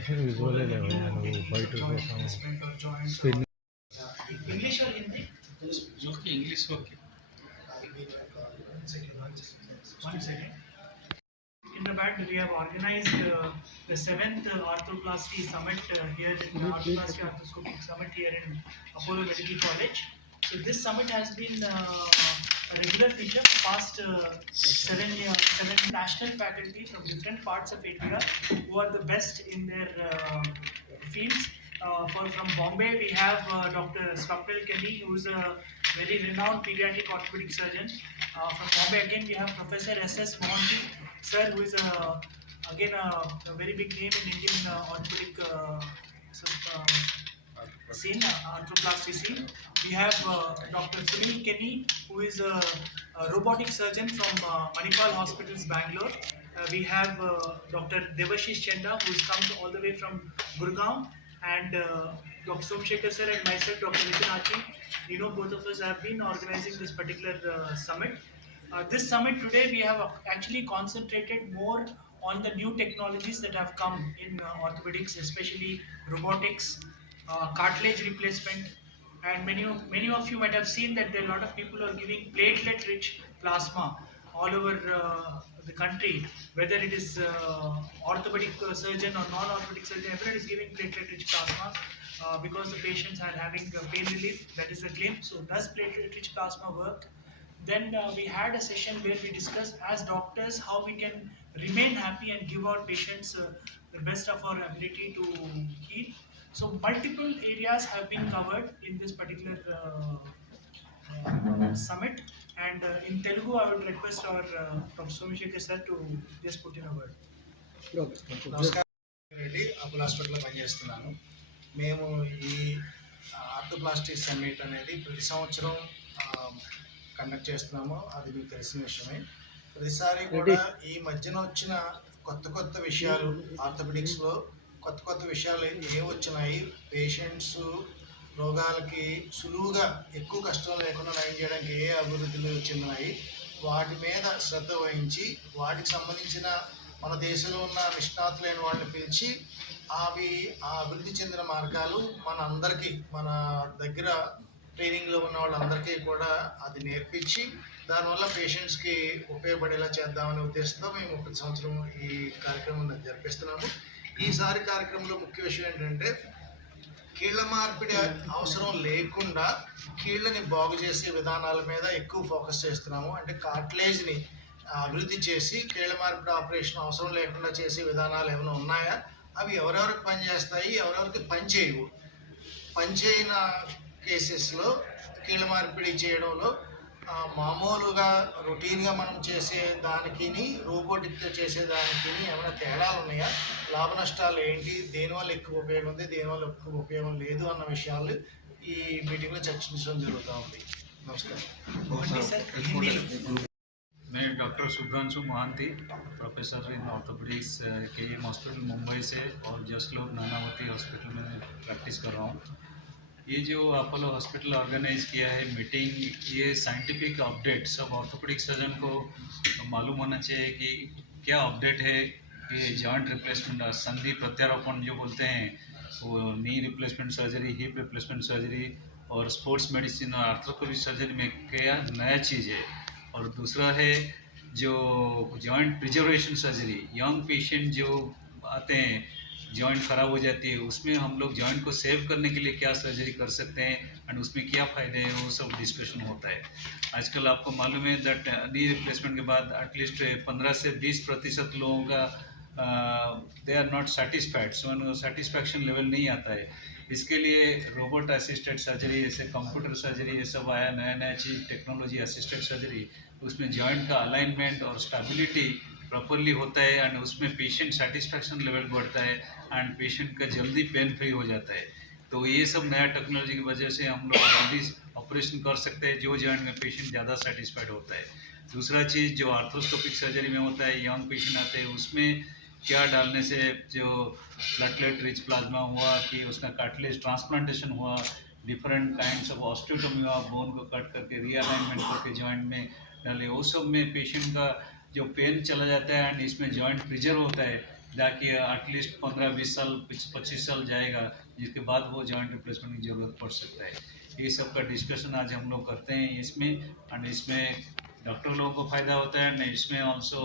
Patient visual ले रहे हैं वो वाइट को स्पिन इंग्लिश और Hindi okay English okay one second. In the back, we have organized the 7th Arthroplasty Summit here in Arthroplasty Arthroscopy Summit here in Apollo Medical College. So this summit has been a regular feature for past 7 national faculty from different parts of India who are the best in their fields. From Bombay, we have Dr. Keny, who is a very renowned pediatric orthopedic surgeon. From Bombay, again, we have Professor S.S. Mohanthy, sir, who is again a very big name in Indian orthopedic scene, arthroplasty scene. We have Dr. Sunil Keny, who is a robotic surgeon from Manipal Hospitals, Bangalore. We have Dr. Devashish Chenda, who has come all the way from Gurgaon, and Dr. Somshekhar sir and myself, Dr. Mithin Aachi. You know, both of us have been organizing this particular summit. This summit today, we have actually concentrated more on the new technologies that have come in orthopedics, especially robotics, cartilage replacement, and many of you might have seen that there are a lot of people who are giving platelet-rich plasma all over the country, whether it is orthopedic surgeon or non-orthopedic surgeon, everyone is giving platelet-rich plasma because the patients are having pain relief. That is the claim. So does platelet-rich plasma work? Then we had a session where we discussed as doctors how we can remain happy and give our patients the best of our ability to heal. So multiple areas have been covered in this particular summit, and in Telugu I would request our Professor Somshekhar sir to just put in a word. నమస్కారం Reddy Apollo హాస్పిటల్లో పనిచేస్తున్నాను. మేము ఈ arthroplasty summit అనేది ప్రతి సంవత్సరం conduct చేస్తున్నాము. అది మీకు తెలిసిన విషయమే. ప్రతిసారి కూడా ఈ మధ్యన వచ్చిన కొత్త విషయాలు ఆర్థోపెడిక్స్లో కొత్త విషయాలు వచ్చినాయి, పేషెంట్స్ రోగాలకి సులువుగా ఎక్కువ కష్టం లేకుండా నయం చేయడానికి ఏ అభివృద్ధులు చెందినాయి, వాటి మీద శ్రద్ధ వహించి వాటికి సంబంధించిన మన దేశంలో ఉన్న నిష్ణాతులైన వాళ్ళని పిలిచి ఆ అభివృద్ధి చెందిన మార్గాలు మన దగ్గర ట్రైనింగ్లో ఉన్న వాళ్ళందరికీ కూడా అది నేర్పించి దానివల్ల పేషెంట్స్కి ఉపయోగపడేలా చేద్దామనే ఉద్దేశంతో మేము ప్రతి సంవత్సరం ఈ కార్యక్రమం జరిపిస్తున్నాము. ఈసారి కార్యక్రమంలో ముఖ్య విషయం ఏంటంటే కీళ్ళ మార్పిడి అవసరం లేకుండా కీళ్ళని బాగు చేసే విధానాల మీద ఎక్కువ ఫోకస్ చేస్తున్నాము. అంటే కార్టిలేజ్ని అభివృద్ధి చేసి కీళ్ళ మార్పిడి ఆపరేషన్ అవసరం లేకుండా చేసే విధానాలు ఏమైనా ఉన్నాయా, అవి ఎవరెవరికి పనిచేస్తాయి, ఎవరెవరికి పనిచేయవు, పనిచేయన కేసెస్లో కీళ్ళ మార్పిడి చేయడంలో మామూలుగా రొటీన్గా మనం చేసే దానికి రోబోటిక్తో చేసే దానికి ఏమైనా తేడాలు ఉన్నాయా, లాభ నష్టాలు ఏంటి, దేనివల్ల ఎక్కువ ఉపయోగం ఉంది, దేనివల్ల ఎక్కువ ఉపయోగం లేదు అన్న విషయాలు ఈ మీటింగ్లో చర్చించడం జరుగుతూ ఉంది. నమస్కారం. मैं doctor Subhranshu Mohanty, professor in orthopaedics K M hospital Mumbai से और जसलोक नानावती हॉस्पिटल में प्रैक्टिस कर रहा हूँ. ये जो अपोलो हॉस्पिटल ऑर्गेनाइज किया है मीटिंग, ये साइंटिफिक अपडेट सब ऑर्थोपेडिक सर्जन को मालूम होना चाहिए कि क्या अपडेट है. ये जॉइंट रिप्लेसमेंट, संधि प्रत्यारोपण जो बोलते हैं, वो knee replacement surgery, hip replacement surgery और स्पोर्ट्स मेडिसिन और आर्थ्रोस्कोपी सर्जरी में क्या नया चीज़ है. और दूसरा है जो joint preservation surgery, young patient जो आते हैं जॉइंट ख़राब हो जाती है, उसमें हम लोग जॉइंट को सेव करने के लिए क्या सर्जरी कर सकते हैं एंड उसमें क्या फ़ायदे हैं, वो सब डिस्कशन होता है. आजकल आपको मालूम है दैट नी रिप्लेसमेंट के बाद एटलीस्ट 15 से 20% लोगों का they are not satisfied, so satisfaction level नहीं आता है. इसके लिए रोबोट असिस्टेड सर्जरी, जैसे कंप्यूटर सर्जरी, ये सब आया नया चीज़, टेक्नोलॉजी असिस्टेड सर्जरी, उसमें जॉइंट का अलाइनमेंट और स्टेबिलिटी प्रॉपरली होता है एंड उसमें पेशेंट सेटिस्फैक्शन लेवल बढ़ता है एंड पेशेंट का जल्दी पेन फ्री हो जाता है. तो ये सब नया टेक्नोलॉजी की वजह से हम लोग जल्दी ऑपरेशन कर सकते हैं जो जॉइंट में पेशेंट ज़्यादा सेटिस्फाइड होता है. दूसरा चीज़ जो आर्थ्रोस्कोपिक सर्जरी में होता है, यंग पेशेंट आते हैं, उसमें क्या डालने से जो प्लेटलेट रिच प्लाज्मा हुआ कि उसका कार्टिलेज ट्रांसप्लांटेशन हुआ, डिफरेंट काइंड्स ऑफ ऑस्टियोटोमी हुआ, बोन को कट करके रीअलाइनमेंट करके जॉइंट में डाले, वो सब में पेशेंट का जो पेन चला जाता है एंड इसमें जॉइंट प्रिजर्व होता है. जाके एटलीस्ट 15-20 साल 25 साल जाएगा, जिसके बाद वो जॉइंट रिप्लेसमेंट की ज़रूरत पड़ सकता है। ये सब का डिस्कशन आज हम लोग करते हैं इसमें, एंड इसमें डॉक्टर लोगों को फ़ायदा होता है, एंड इसमें ऑल्सो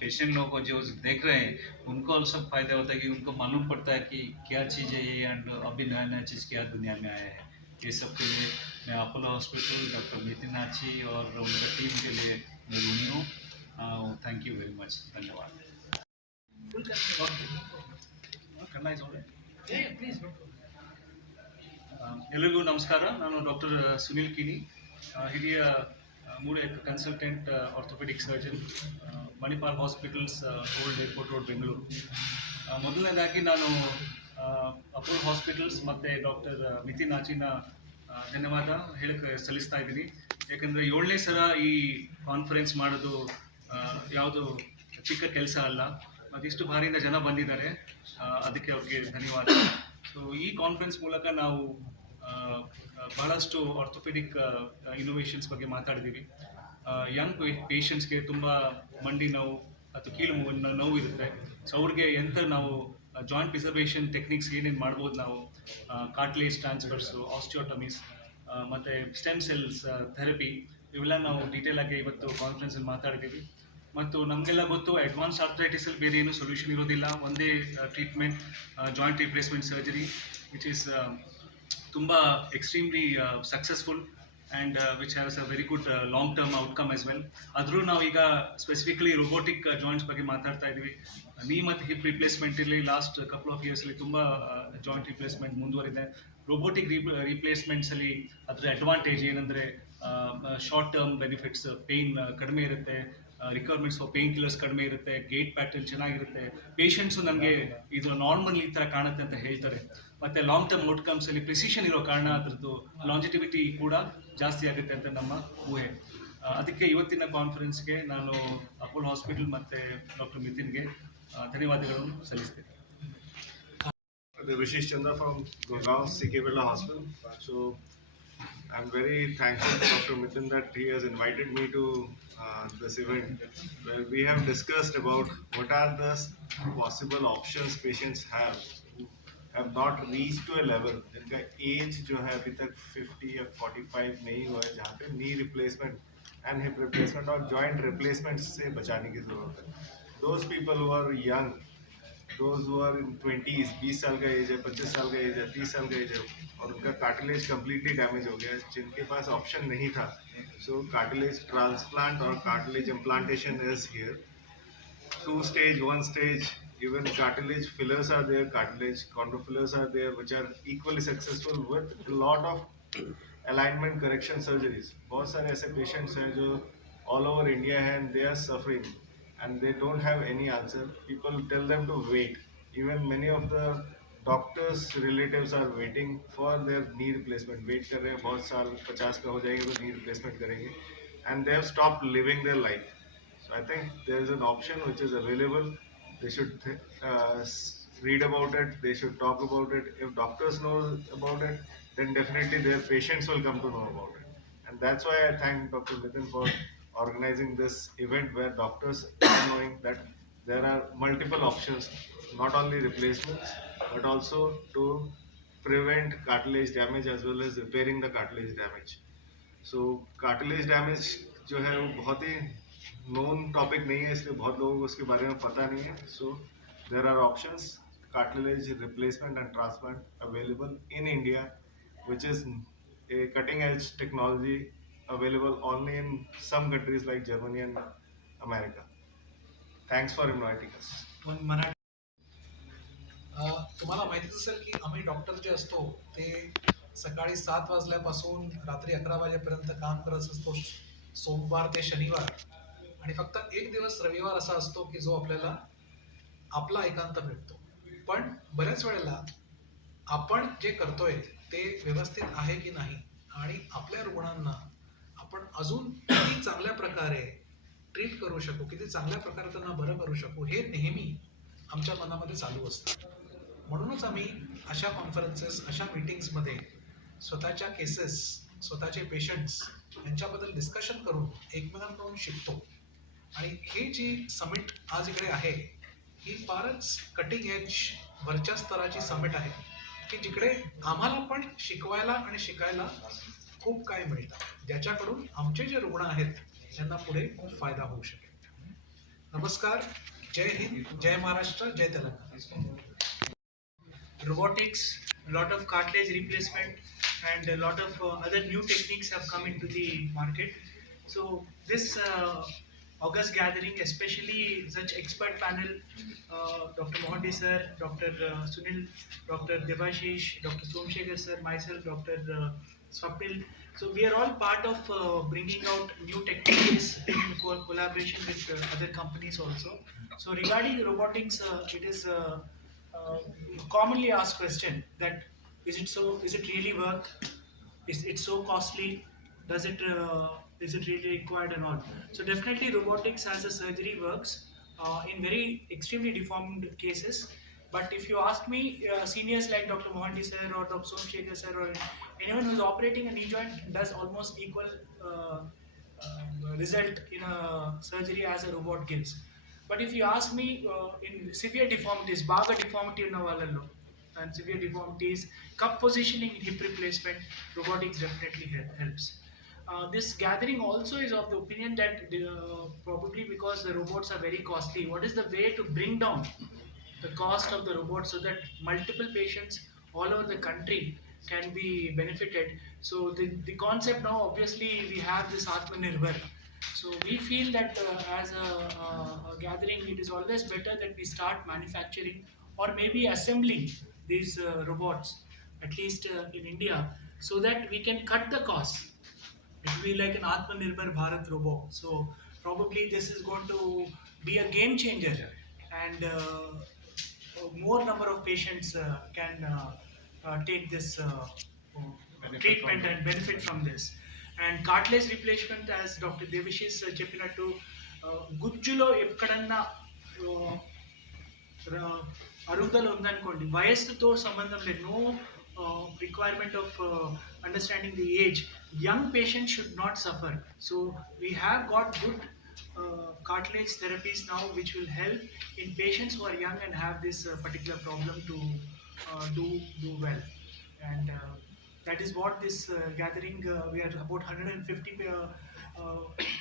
पेशेंट लोगों को जो देख रहे हैं उनको ऑल्सो फ़ायदा होता है कि उनको मालूम पड़ता है कि क्या चीज़ है ये, एंड अभी नया नया चीज़ क्या दुनिया में आया है। ये सब के लिए मैं अपोलो हॉस्पिटल, डॉक्टर मिथिन आची और उनका टीम के लिए मैं ऋणी हूँ। थैंक यू वेरी मच, धन्यवाद। ಪ್ಲೀಸ್ ಎಲ್ಲರಿಗೂ ನಮಸ್ಕಾರ. ನಾನು ಡಾಕ್ಟರ್ ಸುನಿಲ್ ಕಿನಿ, ಹಿರಿಯ ಮೂಳೆ consultant orthopaedic surgeon, Manipal hospitals, old airport road, Bengaluru. ಮೊದಲನೇದಾಗಿ ನಾನು ಅಪೋಲೋ ಹಾಸ್ಪಿಟಲ್ಸ್ ಮತ್ತು ಡಾಕ್ಟರ್ ಮಿಥಿನ್ ಆಚಿನ ಧನ್ಯವಾದ ಹೇಳಕ್ಕೆ ಸಲ್ಲಿಸ್ತಾ ಇದ್ದೀನಿ. ಯಾಕಂದರೆ 7ನೇ ಸಲ ಈ ಕಾನ್ಫರೆನ್ಸ್ ಮಾಡೋದು ಯಾವುದು ಚಿಕ್ಕ ಕೆಲಸ ಅಲ್ಲ. ಅದೆಷ್ಟು ಬಾರಿಯಿಂದ ಜನ ಬಂದಿದ್ದಾರೆ, ಅದಕ್ಕೆ ಅವ್ರಿಗೆ ಧನ್ಯವಾದ. ಸೊ ಈ ಕಾನ್ಫರೆನ್ಸ್ ಮೂಲಕ ನಾವು ಬಹಳಷ್ಟು ಆರ್ಥೋಪೆಡಿಕ್ ಇನೋವೇಷನ್ಸ್ ಬಗ್ಗೆ ಮಾತಾಡಿದ್ದೀವಿ. ಯಂಗ್ ಪೇಷಂಟ್ಸ್ಗೆ ತುಂಬ ಮಂಡಿ ನೋವು ಅಥವಾ ಕೀಲು ನೋವು ಇರುತ್ತೆ. ಸೊ ಅವ್ರಿಗೆ ಎಂಥ ನಾವು ಜಾಯಿಂಟ್ ಪ್ರಿಸರ್ವೇಷನ್ ಟೆಕ್ನಿಕ್ಸ್ ಏನೇನು ಮಾಡ್ಬೋದು, ನಾವು ಕಾರ್ಟ್ಲೇಜ್ ಟ್ರಾನ್ಸ್ಫರ್ಸು, ಆಸ್ಟಿಯೋಟಮೀಸ್ ಮತ್ತು ಸ್ಟೆಮ್ ಸೆಲ್ಸ್ ಥೆರಪಿ, ಇವೆಲ್ಲ ನಾವು ಡೀಟೇಲಾಗಿ ಇವತ್ತು ಕಾನ್ಫರೆನ್ಸಲ್ಲಿ ಮಾತಾಡಿದ್ದೀವಿ. ಮತ್ತು ನಮಗೆಲ್ಲ ಗೊತ್ತು ಅಡ್ವಾನ್ಸ್ ಆರ್ಥರೈಟಿಸಲ್ಲಿ ಬೇರೆ ಏನೂ ಸೊಲ್ಯೂಷನ್ ಇರೋದಿಲ್ಲ. ಒಂದೇ treatment, joint replacement surgery, which is ತುಂಬ extremely successful and which has a very good long term outcome as well. ಆದರೂ ನಾವೀಗ ಸ್ಪೆಸಿಫಿಕಲಿ ರೋಬೋಟಿಕ್ ಜಾಯಿಂಟ್ಸ್ ಬಗ್ಗೆ ಮಾತಾಡ್ತಾ ಇದ್ದೀವಿ. ನೀ ಮತ್ತು ಹಿಪ್ ರಿಪ್ಲೇಸ್ಮೆಂಟಲ್ಲಿ ಲಾಸ್ಟ್ ಕಪಲ್ ಆಫ್ ಇಯರ್ಸಲ್ಲಿ ತುಂಬ ಜಾಯಿಂಟ್ ರಿಪ್ಲೇಸ್ಮೆಂಟ್ ಮುಂದುವರಿದೆ. ರೋಬೋಟಿಕ್ ರಿಪ್ಲೇಸ್ಮೆಂಟ್ಸಲ್ಲಿ ಅದರ ಅಡ್ವಾಂಟೇಜ್ ಏನಂದರೆ ಶಾರ್ಟ್ ಟರ್ಮ್ ಬೆನಿಫಿಟ್ಸ್, ಪೇಯ್ನ್ ಕಡಿಮೆ ಇರುತ್ತೆ, ರಿಕ್ವೈರ್ಮೆಂಟ್ಸ್ ಆಫ್ ಪೇಯ್ನ್ ಕಿಲ್ಲರ್ಸ್ ಕಡಿಮೆ ಇರುತ್ತೆ, ಗೇಟ್ ಪ್ಯಾಟರ್ನ್ ಚೆನ್ನಾಗಿರುತ್ತೆ, ಪೇಷಂಟ್ಸು ನನಗೆ ಇದು ನಾರ್ಮಲ್ ಈ ಥರ ಕಾಣುತ್ತೆ ಅಂತ ಹೇಳ್ತಾರೆ. ಮತ್ತು ಲಾಂಗ್ ಟರ್ಮ್ ಔಟ್ಕಮ್ಸಲ್ಲಿ ಪ್ರಿಸಿಷನ್ ಇರೋ ಕಾರಣ ಅದರದ್ದು ಲಾಂಜಿಟಿವಿಟಿ ಕೂಡ ಜಾಸ್ತಿ ಆಗುತ್ತೆ ಅಂತ ನಮ್ಮ ಊಹೆ. ಅದಕ್ಕೆ ಇವತ್ತಿನ ಕಾನ್ಫರೆನ್ಸ್ಗೆ ನಾನು ಅಪೋಲೋ ಹಾಸ್ಪಿಟಲ್ ಮತ್ತು ಡಾಕ್ಟರ್ ಮಿಥಿನ್ಗೆ ಧನ್ಯವಾದಗಳನ್ನು ಸಲ್ಲಿಸ್ತೇನೆ. Vishesh Chandra from Gurgaon CK Birla Hospital. So I'm very thankful to Dr. Mithin that he has invited me to this event where we have discussed about what are the possible options patients have not reached to a level जिनका as जो है अभी तक 50 या 45 नहीं हुआ है, जहाँ पे knee replacement and hip replacement और जॉइंट रिप्लेसमेंट से बचाने की ज़रूरत है. Those people who are young, those who are in 20s, 20 साल का एज है, 25 साल का एज है, 30 साल का एज है और उनका कार्टिलेज कम्प्लीटली डैमेज हो गया, जिनके पास ऑप्शन नहीं था. सो कार्टिलेज ट्रांसप्लांट और cartilage implantation is here. 2 stage, 1 stage, even cartilage fillers are there, cartilage chondrofillers are there, which are equally successful with a lot of alignment correction surgeries. बहुत सारे ऐसे patients हैं जो all over India हैं and they are suffering and they don't have any answer. People tell them to wait. Even many of the doctors relatives are waiting for their knee replacement. Wait कर रहे हैं, बहुत साल 50 का हो जाएंगे तो knee replacement करेंगे and they have stopped living their life. So I think there is an option which is available. They should read about it. They should talk about it. If doctors know about it, then definitely their patients will come to know about it. And that's why I thank Dr. Mithin for organizing this event where doctors are knowing that there are multiple options, not only replacements, but also to prevent cartilage damage as well as repairing the cartilage damage. So cartilage damage जो है वो बहुत ही known topic नहीं है, इसलिए बहुत लोगों को उसके बारे में पता नहीं है. So there are options, cartilage replacement and transplant available in India, which is a cutting edge technology available only in some countries like Germany and America. Thanks for inviting us. तुम्हाला माहितीच असेल की आम्ही डॉक्टर जे असतो ते सकाळी 7 वाजल्यापासून रात्री 11 वाजेपर्यंत काम करत असतो, सोमवार ते शनिवार, आणि फक्त एक दिवस रविवार असा असतो की जो आपल्याला आपला एकांत भेटतो. पण बऱ्याच वेळेला आपण जे करतोय ते व्यवस्थित आहे की नाही आणि आपल्या रुग्णांना आपण अजून किती चांगल्या प्रकारे ट्रीट करू शकू, किती चांगल्या प्रकारे त्यांना बरं करू शकू, हे नेहमी आमच्या मनामध्ये चालू असतं. म्हणूनच आम्ही अशा कॉन्फरन्सेस, अशा मीटिंग्समध्ये स्वतःच्या केसेस, स्वतःचे पेशंट्स यांच्याबद्दल डिस्कशन करून एकमेकांकडून शिकतो. आणि हे जी समिट आज इकडे आहे ही फारच कटिंग एज वरच्या स्तराची समिट आहे की जिकडे आम्हाला पण शिकवायला आणि शिकायला खूप काही मिळतं, ज्याच्याकडून आमचे जे रुग्ण आहेत त्यांना पुढे खूप फायदा होऊ शकेल. नमस्कार, जय हिंद, जय महाराष्ट्र, जय Telangana. Robotics, a lot of cartilage replacement, and a lot of other new techniques have come into the market. So this August gathering, especially such expert panel, Dr. Mohanthy sir, Dr. Sunil, Dr. Devashish, Dr. Somshekhar sir, myself, Dr. Swapnil. So we are all part of bringing out new techniques in collaboration with other companies also. So regarding the robotics, it is commonly asked question that is it really work, is it so costly, does it is it really required and all. So definitely robotics as a surgery works in very extremely deformed cases. But if you ask me, seniors like Dr. Mohanthy sir or Dr. Somshekhar sir or anyone who is operating a knee joint does almost equal result in a surgery as a robot gives. But if you ask me, in severe deformities, baga deformity ఉన్న వాళ్ళల్లో and severe deformities, cup positioning in hip replacement, robotics definitely helps. This gathering also is of the opinion that probably because the robots are very costly, what is the way to bring down the cost of the robot so that multiple patients all over the country can be benefited. So the concept now, obviously we have this Atmanirbhar. So we feel that as a gathering, it is always better that we start manufacturing or maybe assembling these robots, at least in India, so that we can cut the cost. It will be like an Atmanirbhar Bharat robot. So probably this is going to be a game changer, and more number of patients can take this treatment and benefit from this. And cartilage replacement, as Dr. Devashish చెప్పినట్టు గుజ్జులో ఎక్కడన్నా అరుగుదల ఉందనుకోండి, వయస్సుతో సంబంధం లేదు, no requirement of understanding the age, young patient should not suffer. So we have got good cartilage therapies now which will help in patients who are young and have this particular problem to do well. And that is what this gathering, we are about 150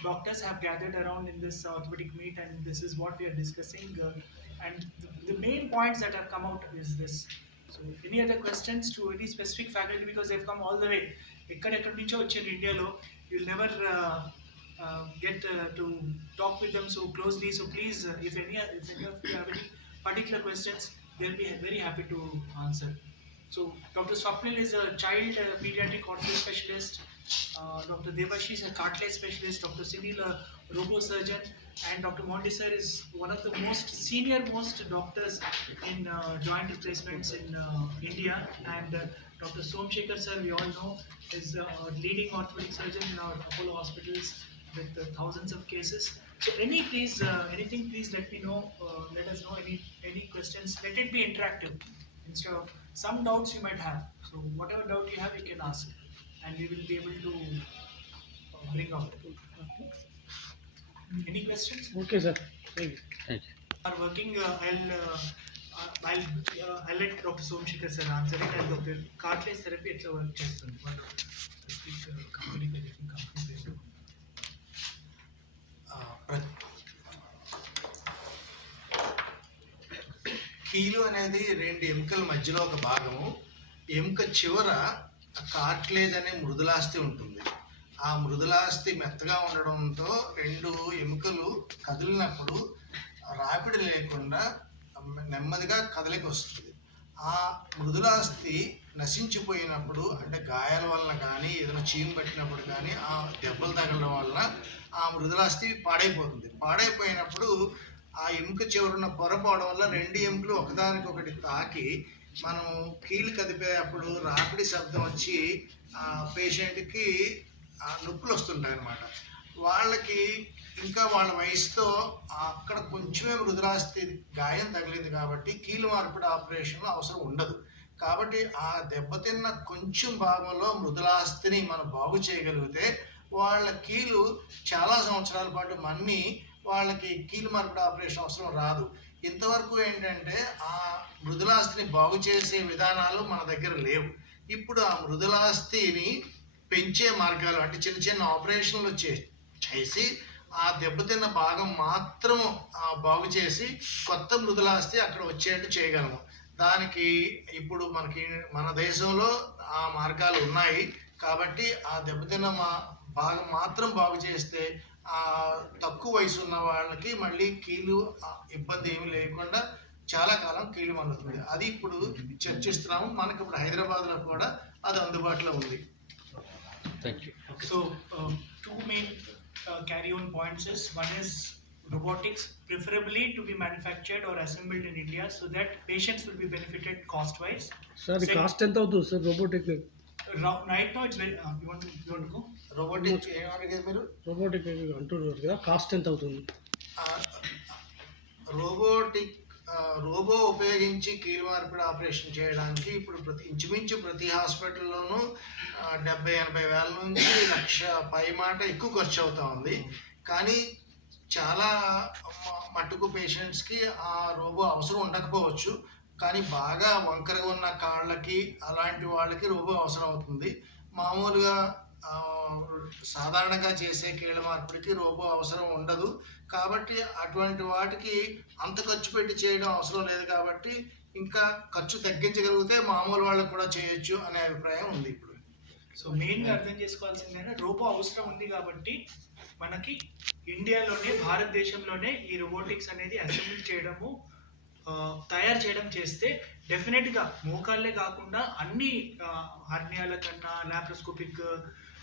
doctors have gathered around in this orthopedic meet, and this is what we are discussing, and the main points that have come out is this. So any other questions to any specific faculty, because they've come all the way ekkadekad nuncho vachindi Indialo, you'll never get to talk with them so closely. So please, if any of you have any particular questions, they'll be very happy to answer. So Dr. Swapnil is a child pediatric ortho specialist, Dr. Devashish is a cartilage specialist, Dr. Sunil a robo surgeon, and Dr. Mohanthy sir is one of the most senior most doctors in joint replacements in India, and Dr. Somshekhar sir, we all know, is a leading orthopedic surgeon in our Apollo hospitals with thousands of cases. So anything, please let me know. Let us know any questions. Let it be interactive instead of some doubts you might have. So whatever doubt you have, you can ask, and we will be able to bring out. Any questions? Okay, sir. Thank you. Are working. I'll let Dr. Somshekhar sir answer it, and Dr. Cartilage therapy it's a work చేస్తుంది. Company పేరు. కీలు అనేది రెండు ఎముకల మధ్యలో ఒక భాగము. ఎముక చివర కార్టిలేజ్ అనే మృదులాస్థి ఉంటుంది. ఆ మృదులాస్థి మెత్తగా ఉండడంతో రెండు ఎముకలు కదిలినప్పుడు రాపిడి లేకుండా నెమ్మదిగా కదలిక వస్తుంది. ఆ మృదులాస్థి నశించిపోయినప్పుడు, అంటే గాయాల వలన కానీ ఏదైనా చీము పట్టినప్పుడు కానీ ఆ దెబ్బలు తగలడం వలన ఆ మృదులాస్థి పాడైపోతుంది. పాడైపోయినప్పుడు ఆ ఎముక చివరున్న పొరపోవడం వల్ల రెండు ఎముకలు ఒకదానికొకటి తాకి మనం కీలు కదిపేటప్పుడు రాపిడి శబ్దం వచ్చి ఆ పేషెంట్కి నొప్పులు వస్తుంటాయి అన్నమాట. వాళ్ళకి ఇంకా వాళ్ళ వయసుతో అక్కడ కొంచెమే మృదులాస్థి గాయం తగిలింది కాబట్టి కీలు మార్పిడి ఆపరేషన్లో అవసరం ఉండదు. కాబట్టి ఆ దెబ్బతిన్న కొంచెం భాగంలో మృదులాస్థిని మనం బాగు చేయగలిగితే వాళ్ళ కీలు చాలా సంవత్సరాల పాటు మన్ని వాళ్ళకి కీలు మార్పిడి ఆపరేషన్ అవసరం రాదు. ఇంతవరకు ఏంటంటే ఆ మృదులాస్థిని బాగు చేసే విధానాలు మన దగ్గర లేవు. ఇప్పుడు ఆ మృదులాస్థిని పెంచే మార్గాలు అంటే చిన్న చిన్న ఆపరేషన్లు చేసి ఆ దెబ్బతిన్న భాగం మాత్రము బాగు చేసి కొత్త మృదులాస్థి అక్కడ వచ్చేట్టు చేయగలము. దానికి ఇప్పుడు మన దేశంలో ఆ మార్గాలు ఉన్నాయి. కాబట్టి ఆ దెబ్బతిన్న భాగం మాత్రం బాగు చేస్తే తక్కువ వయసు ఉన్న వాళ్ళకి మళ్ళీ కీలు ఇబ్బంది ఏమి లేకుండా చాలా కాలం కీలు మన్నుతుంది. అది ఇప్పుడు చర్చిస్తున్నాము. మనకి ఇప్పుడు హైదరాబాద్లో కూడా అది అందుబాటులో ఉంది. So two main carry-on points is one is robotics preferably to be manufactured or assembled in India so that patients will be benefited cost-wise. Sir, the cost ఎంత అవుతుంది sir robotic? Right now it's very you want to go? Robotic ఏమడిగారు మీరు? Robotic అంటున్నారు కదా, cost ఎంత అవుతుంది? Robo ఉపయోగించి కీలు మార్పిడి ఆపరేషన్ చేయడానికి ఇప్పుడు ఇంచుమించు ప్రతి హాస్పిటల్లోనూ 70-80 వేల నుంచి 1,00,000 పై మాట ఎక్కువ ఖర్చు అవుతా ఉంది. కానీ చాలా మట్టుకు పేషెంట్స్కి ఆ రోబో అవసరం ఉండకపోవచ్చు. కానీ బాగా వంకరగా ఉన్న కాళ్ళకి అలాంటి వాళ్ళకి రోబో అవసరం అవుతుంది. మామూలుగా సాధారణంగా చేసే కీళ్ళ మార్పిడికి రోబో అవసరం ఉండదు. కాబట్టి అటువంటి వాటికి అంత ఖర్చు పెట్టి చేయడం అవసరం లేదు. కాబట్టి ఇంకా ఖర్చు తగ్గించగలిగితే మామూలు వాళ్ళకు కూడా చేయొచ్చు అనే అభిప్రాయం ఉంది ఇప్పుడు. సో మెయిన్గా అర్థం చేసుకోవాల్సిందేనా, రోబో అవసరం ఉంది కాబట్టి మనకి ఇండియాలోనే భారతదేశంలోనే ఈ రోబోటిక్స్ అనేది అసెంబ్లీ చేయడము తయారు చేయడం చేస్తే డెఫినెట్గా మోకాళ్ళే కాకుండా అన్ని హర్నియాల కన్నా లాప్రోస్కోపిక్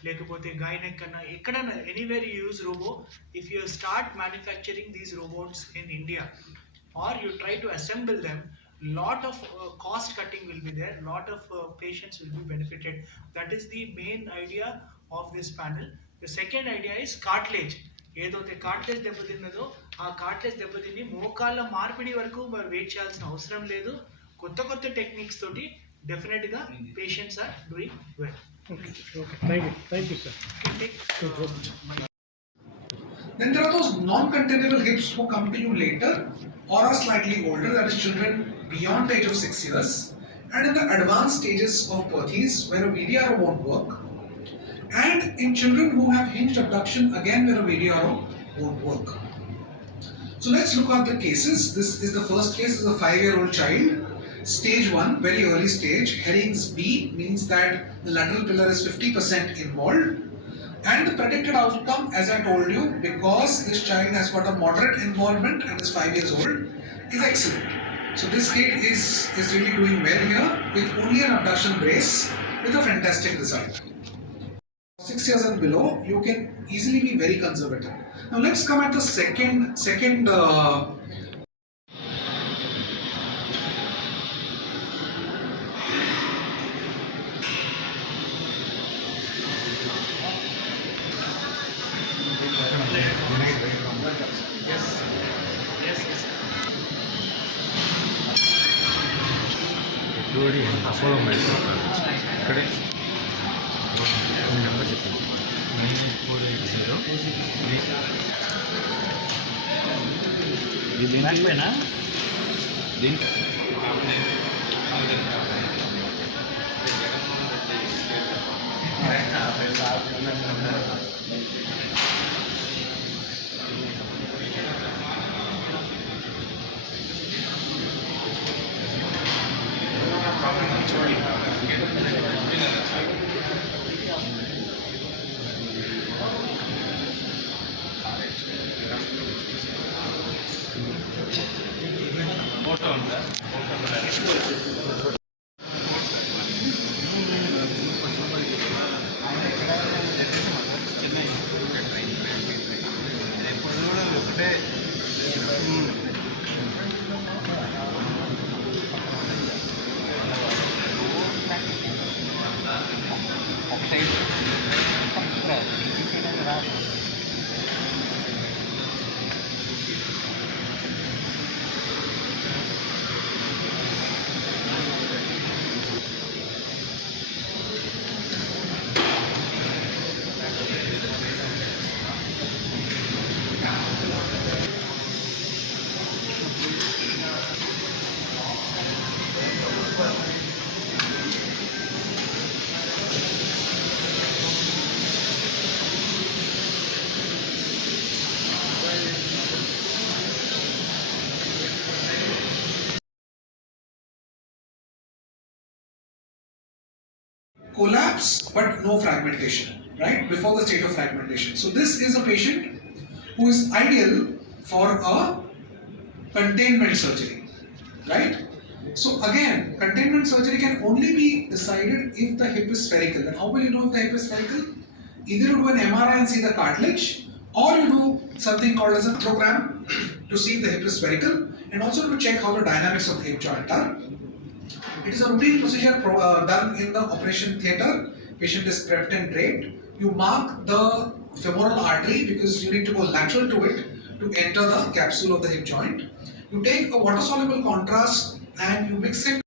లేకపోతే గైనెక్ కన్నా ఎక్కడైనా anywhere you use robo, if you start manufacturing these robots in India or you try to assemble them, lot of cost cutting will be there, lot of patients will be benefited. That is the main idea of this panel. The second idea is cartilage. ఏదైతే cartilage దెబ్బతిన్నదో ఆ cartilage దెబ్బతిని మోకాళ్ళ మార్పిడి వరకు మరి wait చేయాల్సిన అవసరం లేదు. కొత్త కొత్త టెక్నిక్స్ తోటి డెఫినెట్గా patients are doing well. Thank you sir. Then there are those non-containable hips who come to you later or are slightly older, that is children beyond the age of 6 years, and in the advanced stages of Perthes where a VDRO won't work, and in children who have hinged abduction again where a VDRO won't work. So let's look at the cases. This is the first case, is a 5-year-old child, stage 1, very early stage. Herring's B means that the lateral pillar is 50% involved. And the predicted outcome, as I told you, because this child has got a moderate involvement and is 5 years old, is excellent. So this kid is really doing well here with only an abduction brace with a fantastic result. 6 years and below, you can easily be very conservative. Now let's come at the second Apollo ఇక్కడే number చెప్పండి 9480 దీనిపైనా దీనికి Chennai collapse but no fragmentation, right? Before the state of fragmentation. So this is a patient who is ideal for a containment surgery, right? So again, containment surgery can only be decided if the hip is spherical. And how will you know if the hip is spherical? Either you do an MRI and see the cartilage, or you do something called as a program to see if the hip is spherical, and also to check how the dynamics of the hip joint are. It is a routine procedure done in the operation theatre. Patient is prepped and draped. You mark the femoral artery because you need to go lateral to it to enter the capsule of the hip joint. You take a water soluble contrast and you mix it